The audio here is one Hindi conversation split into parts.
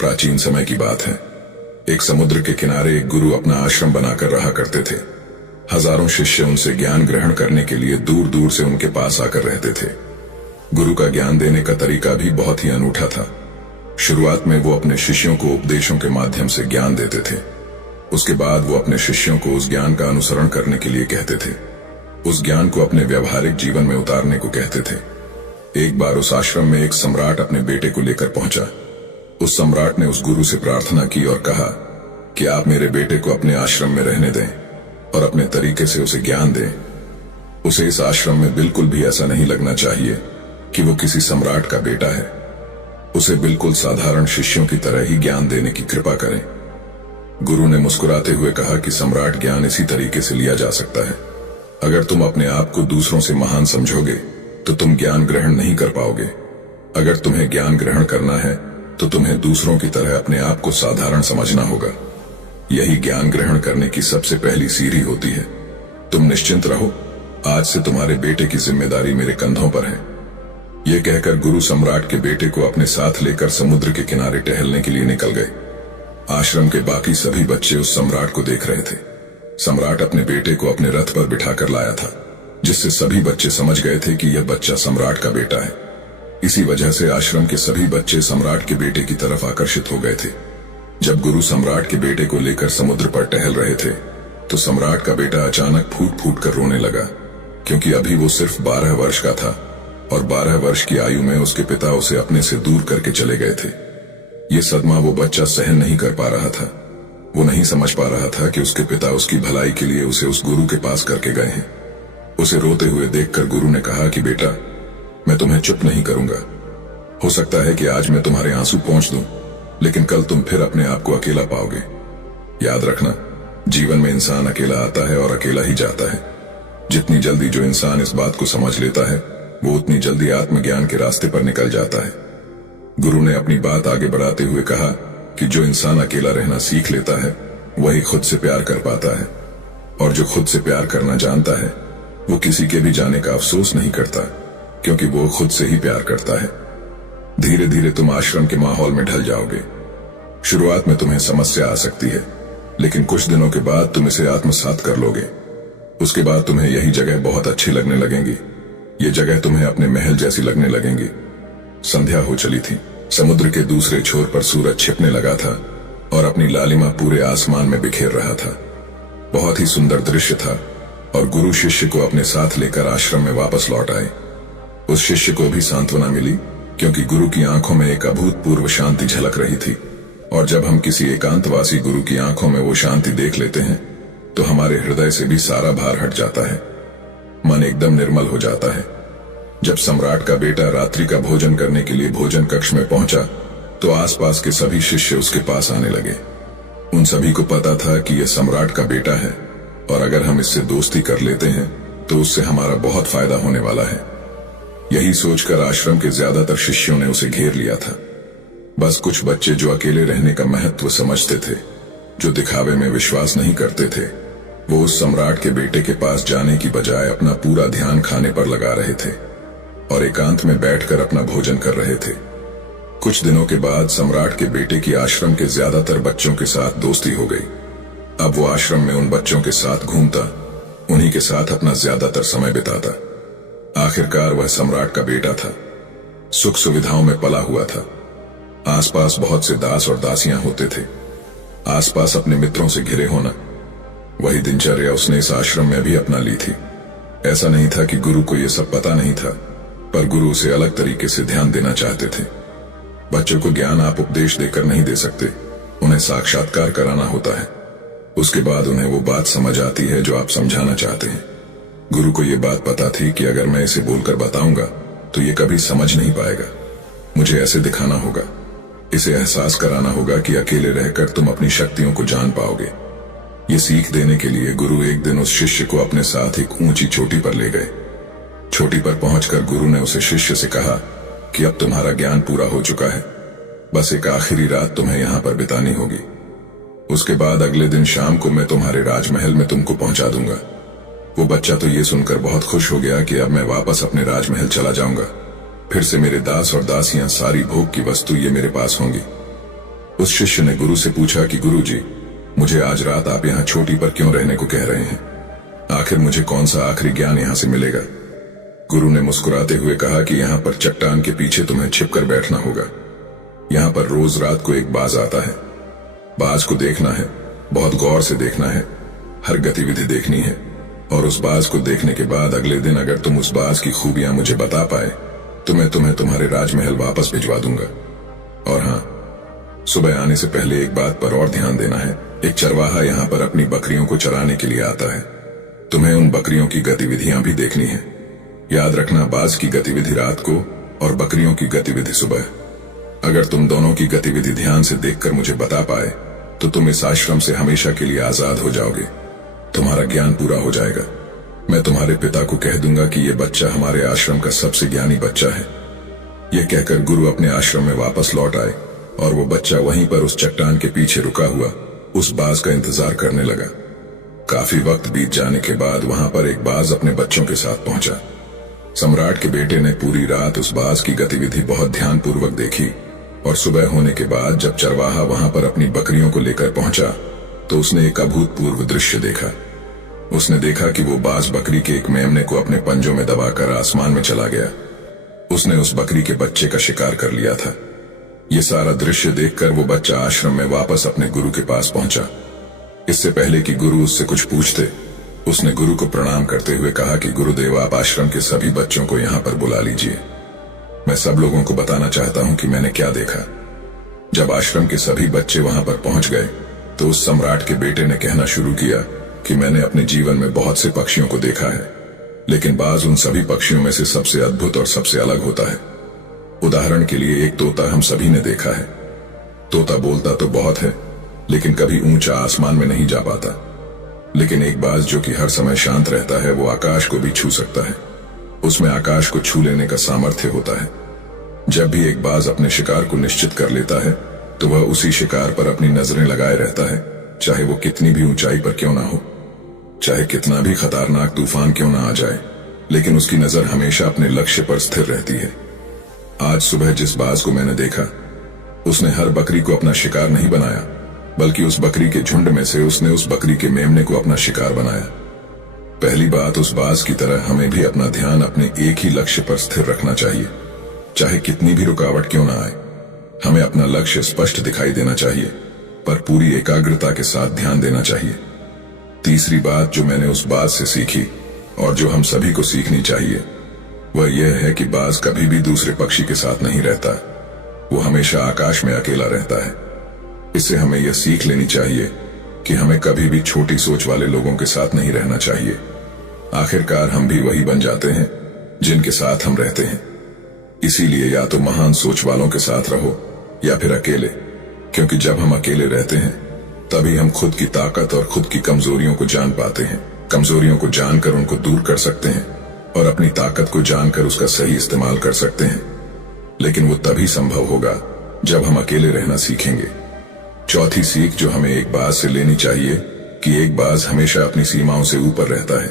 प्राचीन समय की बात है। एक समुद्र के किनारे एक गुरु अपना आश्रम बनाकर रहा करते थे। हजारों शिष्य उनसे ज्ञान ग्रहण करने के लिए दूर दूर से उनके पास आकर रहते थे। गुरु का ज्ञान देने का तरीका भी बहुत ही अनूठा था। शुरुआत में वो अपने शिष्यों को उपदेशों के माध्यम से ज्ञान देते थे। उसके बाद वो अपने शिष्यों को उस ज्ञान का अनुसरण करने के लिए कहते थे, उस ज्ञान को अपने व्यावहारिक जीवन में उतारने को कहते थे। एक बार उस आश्रम में एक सम्राट अपने बेटे को लेकर पहुंचा। उस सम्राट ने उस गुरु से प्रार्थना की और कहा कि आप मेरे बेटे को अपने आश्रम में रहने दें और अपने तरीके से उसे ज्ञान दें। उसे इस आश्रम में बिल्कुल भी ऐसा नहीं लगना चाहिए कि वो किसी सम्राट का बेटा है। उसे बिल्कुल साधारण शिष्यों की तरह ही ज्ञान देने की कृपा करें। गुरु ने मुस्कुराते हुए कहा कि सम्राट ज्ञान इसी तरीके से लिया जा सकता है। अगर तुम अपने आप को दूसरों से महान समझोगे तो तुम ज्ञान ग्रहण नहीं कर पाओगे। अगर तुम्हें ज्ञान ग्रहण करना है तो तुम्हें दूसरों की तरह अपने आप को साधारण समझना होगा। यही ज्ञान ग्रहण करने की सबसे पहली सीढ़ी होती है। तुम निश्चिंत रहो, आज से तुम्हारे बेटे की जिम्मेदारी मेरे कंधों पर है। यह कहकर गुरु सम्राट के बेटे को अपने साथ लेकर समुद्र के किनारे टहलने के लिए निकल गए। आश्रम के बाकी सभी बच्चे उस सम्राट को देख रहे थे। सम्राट अपने बेटे को अपने रथ पर बिठाकर लाया था, जिससे सभी बच्चे समझ गए थे कि यह बच्चा सम्राट का बेटा है। इसी वजह से आश्रम के सभी बच्चे सम्राट के बेटे की तरफ आकर्षित हो गए थे। जब गुरु सम्राट के बेटे को लेकर समुद्र पर टहल रहे थे तो सम्राट का बेटा अचानक फूट फूट कर रोने लगा, क्योंकि अभी वो सिर्फ 12 वर्ष का था और 12 वर्ष की आयु में उसके पिता उसे अपने से दूर करके चले गए थे। ये सदमा वो बच्चा सहन नहीं कर पा रहा था। वो नहीं समझ पा रहा था कि उसके पिता उसकी भलाई के लिए उसे उस गुरु के पास करके गए हैं। उसे रोते हुए देखकर गुरु ने कहा कि बेटा, मैं तुम्हें चुप नहीं करूंगा। हो सकता है कि आज मैं तुम्हारे आंसू पोंछ दूं, लेकिन कल तुम फिर अपने आप को अकेला पाओगे। याद रखना, जीवन में इंसान अकेला आता है और अकेला ही जाता है। जितनी जल्दी जो इंसान इस बात को समझ लेता है, वो उतनी जल्दी आत्मज्ञान के रास्ते पर निकल जाता है। गुरु ने अपनी बात आगे बढ़ाते हुए कहा कि जो इंसान अकेला रहना सीख लेता है, वही खुद से प्यार कर पाता है, और जो खुद से प्यार करना जानता है, वो किसी के भी जाने का अफसोस नहीं करता, क्योंकि वो खुद से ही प्यार करता है। धीरे धीरे तुम आश्रम के माहौल में ढल जाओगे। शुरुआत में तुम्हें समस्या आ सकती है, लेकिन कुछ दिनों के बाद तुम इसे आत्मसात कर लोगे। उसके बाद तुम्हें यही जगह बहुत अच्छी लगने लगेंगी। ये जगह तुम्हें अपने महल जैसी लगने लगेंगी। संध्या हो चली थी। समुद्र के दूसरे छोर पर सूरज छिपने लगा था और अपनी लालिमा पूरे आसमान में बिखेर रहा था। बहुत ही सुंदर दृश्य था और गुरु शिष्य को अपने साथ लेकर आश्रम में वापस लौट आए। उस शिष्य को भी सांत्वना मिली, क्योंकि गुरु की आंखों में एक अभूतपूर्व शांति झलक रही थी। और जब हम किसी एकांतवासी गुरु की आंखों में वो शांति देख लेते हैं तो हमारे हृदय से भी सारा भार हट जाता है। मन एकदम निर्मल हो जाता है। जब सम्राट का बेटा रात्रि का भोजन करने के लिए भोजन कक्ष में पहुंचा तो आसपास के सभी शिष्य उसके पास आने लगे। उन सभी को पता था कि यह सम्राट का बेटा है और अगर हम इससे दोस्ती कर लेते हैं तो उससे हमारा बहुत फायदा होने वाला है। यही सोचकर आश्रम के ज्यादातर शिष्यों ने उसे घेर लिया था। बस कुछ बच्चे जो अकेले रहने का महत्व समझते थे, जो दिखावे में विश्वास नहीं करते थे, वो उस सम्राट के बेटे के पास जाने की बजाय अपना पूरा ध्यान खाने पर लगा रहे थे और एकांत में बैठकर अपना भोजन कर रहे थे। कुछ दिनों के बाद सम्राट के बेटे की आश्रम के ज्यादातर बच्चों के साथ दोस्ती हो गई। अब वो आश्रम में उन बच्चों के साथ घूमता, उन्हीं के साथ अपना ज्यादातर समय बिताता। आखिरकार वह सम्राट का बेटा था। सुख सुविधाओं में पला हुआ था। आसपास बहुत से दास और दासियां होते थे। आसपास अपने मित्रों से घिरे होना, वही दिनचर्या उसने इस आश्रम में भी अपना ली थी। ऐसा नहीं था कि गुरु को यह सब पता नहीं था, पर गुरु उसे अलग तरीके से ध्यान देना चाहते थे। बच्चों को ज्ञान आप उपदेश देकर नहीं दे सकते, उन्हें साक्षात्कार कराना होता है। उसके बाद उन्हें वो बात समझ आती है जो आप समझाना चाहते हैं। गुरु को ये बात पता थी कि अगर मैं इसे बोलकर बताऊंगा तो ये कभी समझ नहीं पाएगा। मुझे ऐसे दिखाना होगा, इसे एहसास कराना होगा कि अकेले रहकर तुम अपनी शक्तियों को जान पाओगे। ये सीख देने के लिए गुरु एक दिन उस शिष्य को अपने साथ एक ऊंची चोटी पर ले गए। चोटी पर पहुंचकर गुरु ने उसे शिष्य से कहा कि अब तुम्हारा ज्ञान पूरा हो चुका है, बस एक आखिरी रात तुम्हें यहां पर बितानी होगी। उसके बाद अगले दिन शाम को मैं तुम्हारे राजमहल में तुमको पहुंचा दूंगा। वो बच्चा तो ये सुनकर बहुत खुश हो गया कि अब मैं वापस अपने राजमहल चला जाऊंगा। फिर से मेरे दास और दासियां, सारी भोग की वस्तु ये मेरे पास होंगी। उस शिष्य ने गुरु से पूछा कि गुरुजी, मुझे आज रात आप यहाँ चोटी पर क्यों रहने को कह रहे हैं? आखिर मुझे कौन सा आखिरी ज्ञान यहाँ से मिलेगा? गुरु ने मुस्कुराते हुए कहा कि यहाँ पर चट्टान के पीछे तुम्हें छिपकर बैठना होगा। यहाँ पर रोज रात को एक बाज आता है। बाज को देखना है, बहुत गौर से देखना है, हर गतिविधि देखनी है, और उस बाज को देखने के बाद अगले दिन अगर तुम उस बाज की खूबियां मुझे बता पाए तो मैं तुम्हें तुम्हारे राजमहल वापस भिजवा दूंगा। और हाँ, सुबह आने से पहले एक बात पर और ध्यान देना है। एक चरवाहा यहाँ पर अपनी बकरियों को चराने के लिए आता है। तुम्हें उन बकरियों की गतिविधियां भी देखनी है। याद रखना, बाज की गतिविधि रात को और बकरियों की गतिविधि सुबह। अगर तुम दोनों की गतिविधि ध्यान से देखकर मुझे बता पाए तो तुम इस आश्रम से हमेशा के लिए आजाद हो जाओगे। तुम्हारा ज्ञान पूरा हो जाएगा। मैं तुम्हारे पिता को कह दूंगा कि यह बच्चा हमारे आश्रम का सबसे ज्ञानी बच्चा है। यह कहकर गुरु अपने आश्रम में वापस लौट आए और वो बच्चा वहीं पर उस चट्टान के पीछे रुका हुआ उस बाज का इंतजार करने लगा। काफी वक्त बीत जाने के बाद वहां पर एक बाज अपने बच्चों के साथ पहुंचा। सम्राट के बेटे ने पूरी रात उस बाज की गतिविधि बहुत ध्यानपूर्वक देखी और सुबह होने के बाद जब चरवाहा वहां पर अपनी बकरियों को लेकर पहुंचा तो उसने एक अभूतपूर्व दृश्य देखा। उसने देखा कि वो बाज बकरी के एक मेमने को अपने पंजों में दबाकर आसमान में चला गया। उसने उस बकरी के बच्चे का शिकार कर लिया था। ये सारा दृश्य देखकर वो बच्चा आश्रम में वापस अपने गुरु के पास पहुंचा। इससे पहले कि गुरु उससे कुछ पूछते, उसने गुरु को प्रणाम करते हुए कहा कि गुरुदेव, आप आश्रम के सभी बच्चों को यहाँ पर बुला लीजिए। मैं सब लोगों को बताना चाहता हूँ कि मैंने क्या देखा। जब आश्रम के सभी बच्चे वहां पर पहुंच गए तो उस सम्राट के बेटे ने कहना शुरू किया कि मैंने अपने जीवन में बहुत से पक्षियों को देखा है, लेकिन बाज उन सभी पक्षियों में से सबसे अद्भुत और सबसे अलग होता है। उदाहरण के लिए एक तोता हम सभी ने देखा है। तोता बोलता तो बहुत है, लेकिन कभी ऊंचा आसमान में नहीं जा पाता। लेकिन एक बाज जो कि हर समय शांत रहता है, वो आकाश को भी छू सकता है। उसमें आकाश को छू लेने का सामर्थ्य होता है। जब भी एक बाज अपने शिकार को निश्चित कर लेता है तो वह उसी शिकार पर अपनी नजरें लगाए रहता है, चाहे वो कितनी भी ऊंचाई पर क्यों ना हो, चाहे कितना भी खतरनाक तूफान क्यों ना आ जाए, लेकिन उसकी नजर हमेशा अपने लक्ष्य पर स्थिर रहती है। आज सुबह जिस बाज को मैंने देखा, उसने हर बकरी को अपना शिकार नहीं बनाया, बल्कि उस बकरी के झुंड में से उसने उस बकरी के मेमने को अपना शिकार बनाया। पहली बात, उस बाज की तरह हमें भी अपना ध्यान अपने एक ही लक्ष्य पर स्थिर रखना चाहिए, चाहे कितनी भी रुकावट क्यों ना आए। हमें अपना लक्ष्य स्पष्ट दिखाई देना चाहिए, पर पूरी एकाग्रता के साथ ध्यान देना चाहिए। तीसरी बात जो मैंने उस बाज से सीखी और जो हम सभी को सीखनी चाहिए, वह यह है कि बाज कभी भी दूसरे पक्षी के साथ नहीं रहता। वो हमेशा आकाश में अकेला रहता है। इससे हमें यह सीख लेनी चाहिए कि हमें कभी भी छोटी सोच वाले लोगों के साथ नहीं रहना चाहिए। आखिरकार हम भी वही बन जाते हैं जिनके साथ हम रहते हैं। इसीलिए या तो महान सोच वालों के साथ रहो या फिर अकेले, क्योंकि जब हम अकेले रहते हैं तभी हम खुद की ताकत और खुद की कमजोरियों को जान पाते हैं। कमजोरियों को जानकर उनको दूर कर सकते हैं और अपनी ताकत को जानकर उसका सही इस्तेमाल कर सकते हैं। लेकिन वो तभी संभव होगा जब हम अकेले रहना सीखेंगे। चौथी सीख जो हमें एक बाज से लेनी चाहिए कि एक बाज हमेशा अपनी सीमाओं से ऊपर रहता है।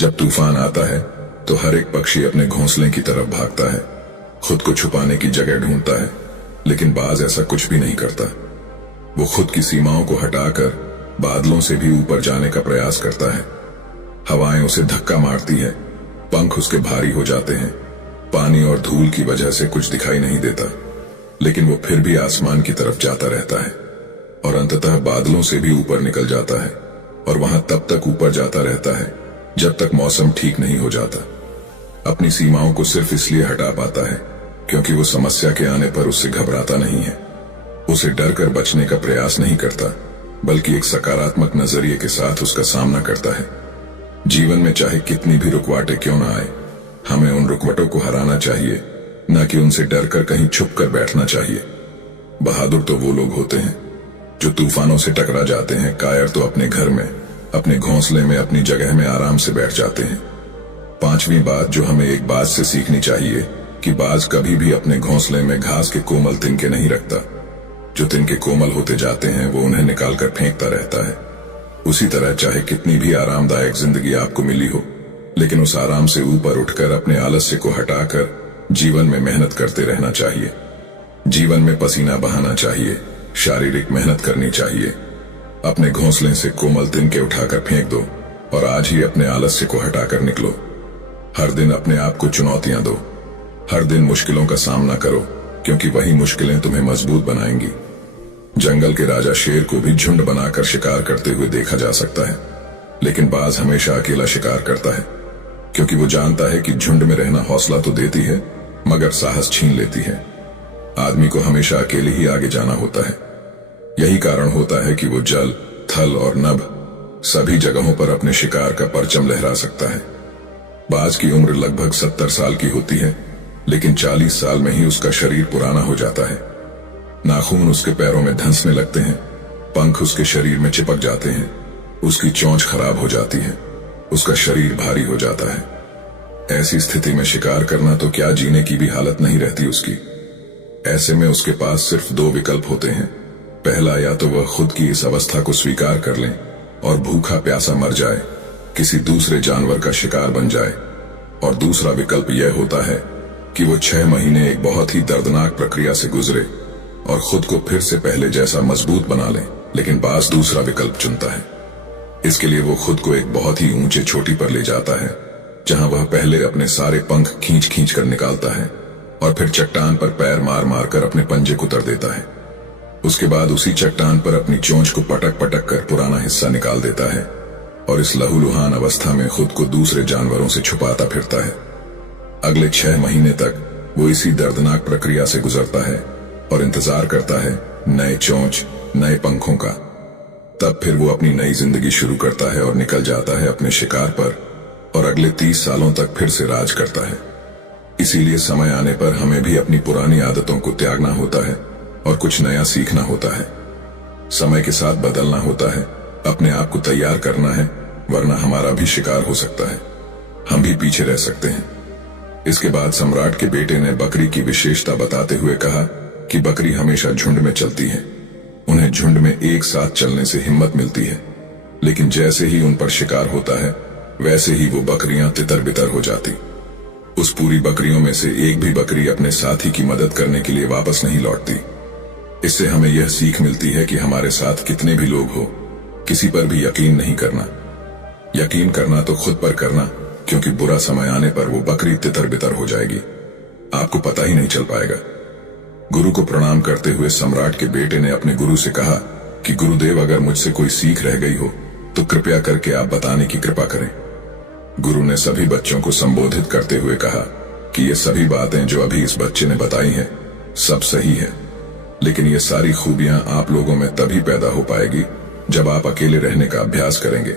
जब तूफान आता है तो हर एक पक्षी अपने घोंसले की तरफ भागता है, खुद को छुपाने की जगह ढूंढता है, लेकिन बाज ऐसा कुछ भी नहीं करता। वो खुद की सीमाओं को हटाकर बादलों से भी ऊपर जाने का प्रयास करता है। हवाएं उसे धक्का मारती है, पंख उसके भारी हो जाते हैं, पानी और धूल की वजह से कुछ दिखाई नहीं देता, लेकिन वो फिर भी आसमान की तरफ जाता रहता है और अंततः बादलों से भी ऊपर निकल जाता है और वहां तब तक ऊपर जाता रहता है जब तक मौसम ठीक नहीं हो जाता। अपनी सीमाओं को सिर्फ इसलिए हटा पाता है क्योंकि वो समस्या के आने पर उससे घबराता नहीं है, उसे डर कर बचने का प्रयास नहीं करता, बल्कि एक सकारात्मक नजरिए के साथ उसका सामना करता है। जीवन में चाहे कितनी भी रुकावटें क्यों ना आए, हमें उन रुकावटों को हराना चाहिए, न कि उनसे डर कर कहीं छुप कर बैठना चाहिए। बहादुर तो वो लोग होते हैं जो तूफानों से टकरा जाते हैं, कायर तो अपने घर में, अपने घोंसले में, अपनी जगह में आराम से बैठ जाते हैं। पांचवी बात जो हमें एक बाज से सीखनी चाहिए कि बाज कभी भी अपने घोंसले में घास के कोमल तिनके नहीं रखता। जो तिनके कोमल होते जाते हैं वो उन्हें निकालकर फेंकता रहता है। उसी तरह चाहे कितनी भी आरामदायक जिंदगी आपको मिली हो, लेकिन उस आराम से ऊपर उठकर अपने आलस्य को हटाकर जीवन में मेहनत करते रहना चाहिए। जीवन में पसीना बहाना चाहिए, शारीरिक मेहनत करनी चाहिए। अपने घोंसले से कोमल तिनके उठाकर फेंक दो और आज ही अपने आलस्य को हटाकर निकलो। हर दिन अपने आप को चुनौतियां दो। हर दिन मुश्किलों का सामना करो, क्योंकि वही मुश्किलें तुम्हें मजबूत बनाएंगी। जंगल के राजा शेर को भी झुंड बनाकर शिकार करते हुए देखा जा सकता है, लेकिन बाज हमेशा अकेला शिकार करता है, क्योंकि वो जानता है कि झुंड में रहना हौसला तो देती है मगर साहस छीन लेती है। आदमी को हमेशा अकेले ही आगे जाना होता है। यही कारण होता है कि वो जल, थल और नभ सभी जगहों पर अपने शिकार का परचम लहरा सकता है। बाज की उम्र लगभग 70 साल की होती है, लेकिन 40 साल में ही उसका शरीर पुराना हो जाता है। नाखून उसके पैरों में धंसने लगते हैं, पंख उसके शरीर में चिपक जाते हैं, उसकी चोंच खराब हो जाती है, उसका शरीर भारी हो जाता है। ऐसी स्थिति में शिकार करना तो क्या, जीने की भी हालत नहीं रहती उसकी। ऐसे में उसके पास सिर्फ 2 विकल्प होते हैं। पहला, या तो वह खुद की इस अवस्था को स्वीकार कर ले और भूखा प्यासा मर जाए, किसी दूसरे जानवर का शिकार बन जाए, और दूसरा विकल्प यह होता है कि वो 6 महीने एक बहुत ही दर्दनाक प्रक्रिया से गुजरे और खुद को फिर से पहले जैसा मजबूत बना ले। लेकिन बाज दूसरा विकल्प चुनता है। इसके लिए वो खुद को एक बहुत ही ऊंचे चोटी पर ले जाता है, जहां वह पहले अपने सारे पंख खींच खींच कर निकालता है और फिर चट्टान पर पैर मार मार कर अपने पंजे कुतर देता है। उसके बाद उसी चट्टान पर अपनी चोंच को पटक पटक कर पुराना हिस्सा निकाल देता है और इस लहूलुहान अवस्था में खुद को दूसरे जानवरों से छुपाता फिरता है। अगले 6 महीने तक वो इसी दर्दनाक प्रक्रिया से गुजरता है और इंतजार करता है नए चोंच, नए पंखों का। तब फिर वो अपनी नई जिंदगी शुरू करता है और निकल जाता है अपने शिकार पर और अगले 30 सालों तक फिर से राज करता है। इसीलिए समय आने पर हमें भी अपनी पुरानी आदतों को त्यागना होता है और कुछ नया सीखना होता है। समय के साथ बदलना होता है, अपने आप को तैयार करना है, वरना हमारा भी शिकार हो सकता है, हम भी पीछे रह सकते हैं। इसके बाद सम्राट के बेटे ने बकरी की विशेषता बताते हुए कहा कि बकरी हमेशा झुंड में चलती है। उन्हें झुंड में एक साथ चलने से हिम्मत मिलती है, लेकिन जैसे ही उन पर शिकार होता है वैसे ही वो बकरियां तितर बितर हो जाती। उस पूरी बकरियों में से एक भी बकरी अपने साथी की मदद करने के लिए वापस नहीं लौटती। इससे हमें यह सीख मिलती है कि हमारे साथ कितने भी लोग हो, किसी पर भी यकीन नहीं करना। यकीन करना तो खुद पर करना, क्योंकि बुरा समय आने पर वो बकरी तितर बितर हो जाएगी, आपको पता ही नहीं चल पाएगा। गुरु को प्रणाम करते हुए सम्राट के बेटे ने अपने गुरु से कहा कि गुरुदेव, अगर मुझसे कोई सीख रह गई हो तो कृपया करके आप बताने की कृपा करें। गुरु ने सभी बच्चों को संबोधित करते हुए कहा कि ये सभी बातें जो अभी इस बच्चे ने बताई हैं सब सही है, लेकिन ये सारी खूबियां आप लोगों में तभी पैदा हो पाएगी जब आप अकेले रहने का अभ्यास करेंगे।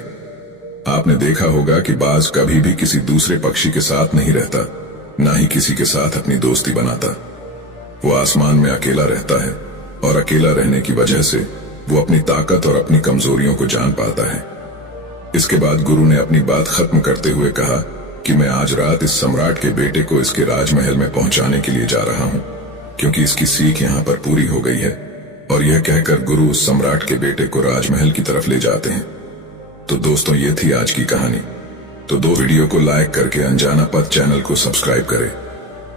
आपने देखा होगा कि बाज कभी भी किसी दूसरे पक्षी के साथ नहीं रहता, ना ही किसी के साथ अपनी दोस्ती बनाता। वो आसमान में अकेला रहता है और अकेला रहने की वजह से वो अपनी ताकत और अपनी कमजोरियों को जान पाता है। इसके बाद गुरु ने अपनी बात खत्म करते हुए कहा कि मैं आज रात इस सम्राट के बेटे को इसके राजमहल में पहुंचाने के लिए जा रहा हूं, क्योंकि इसकी सीख यहां पर पूरी हो गई है। और यह कहकर गुरु उस सम्राट के बेटे को राजमहल की तरफ ले जाते हैं। तो दोस्तों, ये थी आज की कहानी। तो वीडियो को लाइक करके अनजाना पथ चैनल को सब्सक्राइब करें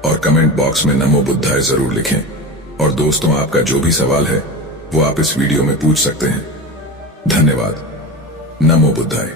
और कमेंट बॉक्स में नमो बुद्धाय जरूर लिखें। और दोस्तों, आपका जो भी सवाल है वो आप इस वीडियो में पूछ सकते हैं। धन्यवाद। नमो बुद्धाय।